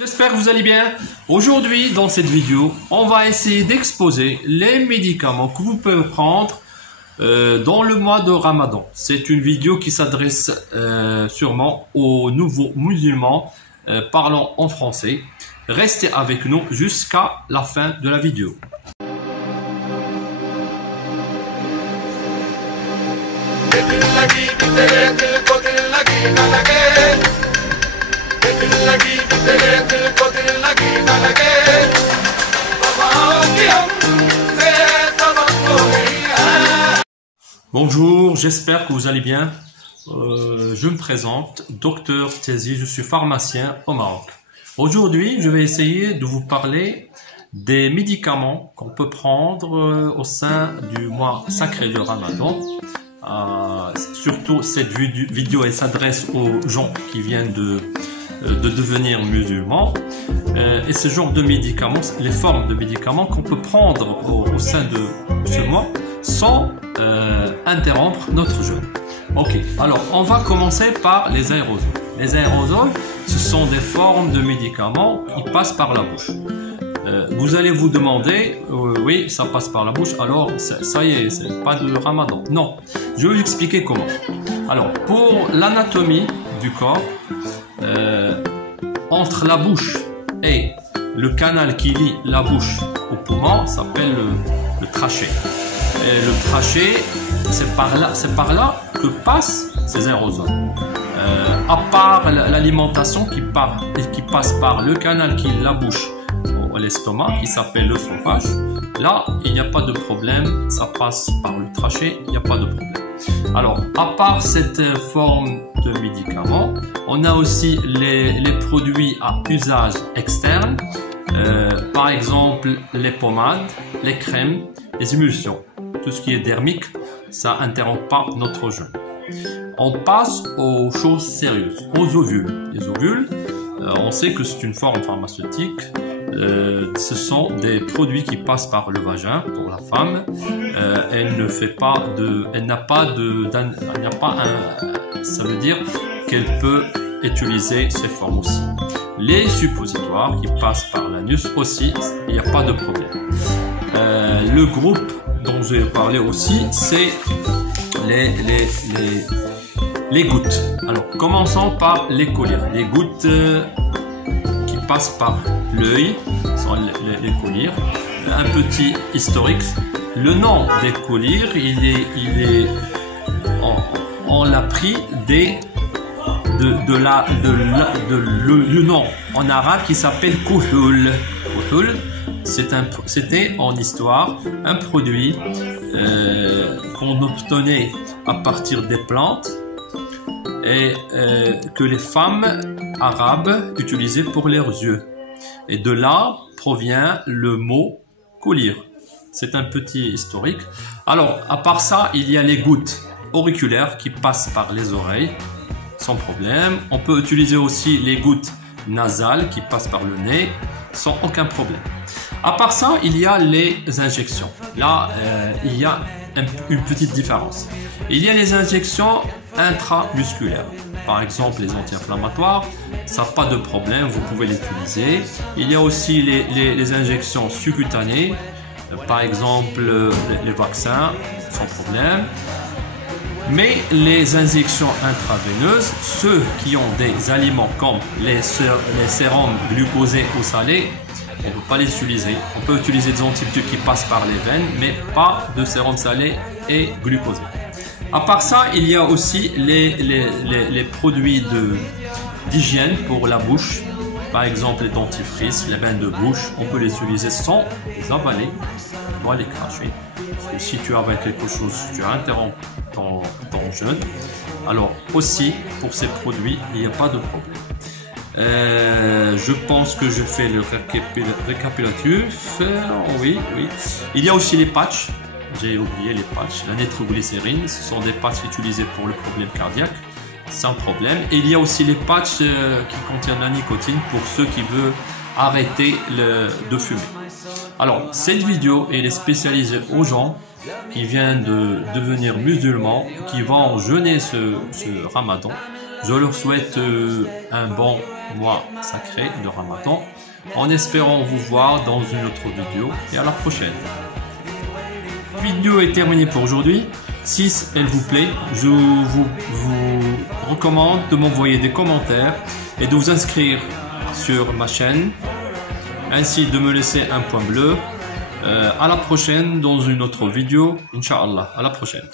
J'espère que vous allez bien. Aujourd'hui, dans cette vidéo, on va essayer d'exposer les médicaments que vous pouvez prendre dans le mois de Ramadan. C'est une vidéo qui s'adresse sûrement aux nouveaux musulmans parlant en français. Restez avec nous jusqu'à la fin de la vidéo. Bonjour, j'espère que vous allez bien. Je me présente, Docteur Tiazi, je suis pharmacien au Maroc. Aujourd'hui, je vais essayer de vous parler des médicaments qu'on peut prendre au sein du mois sacré de Ramadan. Surtout, cette vidéo elle s'adresse aux gens qui viennent de devenir musulmans. Et ce genre de médicaments, les formes de médicaments qu'on peut prendre au sein de ce mois sans interrompre notre jeûne. Ok, alors on va commencer par les aérosols. Les aérosols, ce sont des formes de médicaments qui passent par la bouche. Vous allez vous demander, oui, ça passe par la bouche, alors ça y est, c'est pas de Ramadan. Non, je vais vous expliquer comment. Alors, pour l'anatomie du corps, entre la bouche et le canal qui lie la bouche au poumon, ça s'appelle le trachée. Et le trachée, c'est par là que passent ces aérosols. À part l'alimentation qui passe par le canal qui lie la bouche à l'estomac, qui s'appelle le l'œsophage, là, il n'y a pas de problème, ça passe par le trachée, il n'y a pas de problème. Alors, à part cette forme de médicaments, on a aussi les produits à usage externe, par exemple les pommades, les crèmes, les émulsions. Tout ce qui est dermique, ça n'interrompt pas notre jeûne. On passe aux choses sérieuses, aux ovules. Les ovules, on sait que c'est une forme pharmaceutique. Ce sont des produits qui passent par le vagin pour la femme. Ça veut dire qu'elle peut utiliser ces formes aussi. Les suppositoires qui passent par l'anus aussi, il n'y a pas de problème. Le groupe dont je vais parler aussi, c'est les gouttes. Alors, commençons par les collyres. Les gouttes qui passent par l'œil sont les collyres. Un petit historique. Le nom des collyres, on l'a pris le nom en arabe qui s'appelle kuhul. Kuhul, c'était en histoire un produit qu'on obtenait à partir des plantes et que les femmes arabes utilisaient pour leurs yeux. Et de là provient le mot collyre. C'est un petit historique. Alors, à part ça, il y a les gouttes auriculaires qui passent par les oreilles sans problème. On peut utiliser aussi les gouttes nasales qui passent par le nez sans aucun problème. À part ça, il y a les injections. Là, il y a une petite différence. Il y a les injections intramusculaires. Par exemple, les anti-inflammatoires, ça n'a pas de problème, vous pouvez l'utiliser. Il y a aussi les injections subcutanées, par exemple les vaccins, sans problème. Mais les injections intraveineuses, ceux qui ont des aliments comme les sérums glucosés ou salés, on ne peut pas les utiliser. On peut utiliser des antibiotiques qui passent par les veines, mais pas de sérum salé et glucosé. À part ça, il y a aussi les produits d'hygiène pour la bouche. Par exemple, les dentifrices, les bains de bouche. On peut les utiliser sans les avaler. On doit les cracher. Et si tu as quelque chose, tu interromps ton jeûne. Alors aussi, pour ces produits, il n'y a pas de problème. Je pense que je fais le récapitulatif. Oui. Il y a aussi les patchs. J'ai oublié les patchs. La nitroglycérine, ce sont des patchs utilisés pour le problème cardiaque, sans problème. Et il y a aussi les patchs qui contiennent la nicotine pour ceux qui veulent arrêter de fumer. Alors, cette vidéo elle est spécialisée aux gens qui viennent de devenir musulmans, qui vont jeûner ce Ramadan. Je leur souhaite un bon mois sacré de Ramadan, en espérant vous voir dans une autre vidéo, et à la prochaine. La vidéo est terminée pour aujourd'hui. Si elle vous plaît, je vous recommande de m'envoyer des commentaires et de vous inscrire sur ma chaîne, ainsi de me laisser un pouce bleu. À la prochaine dans une autre vidéo, Inch'Allah. À la prochaine.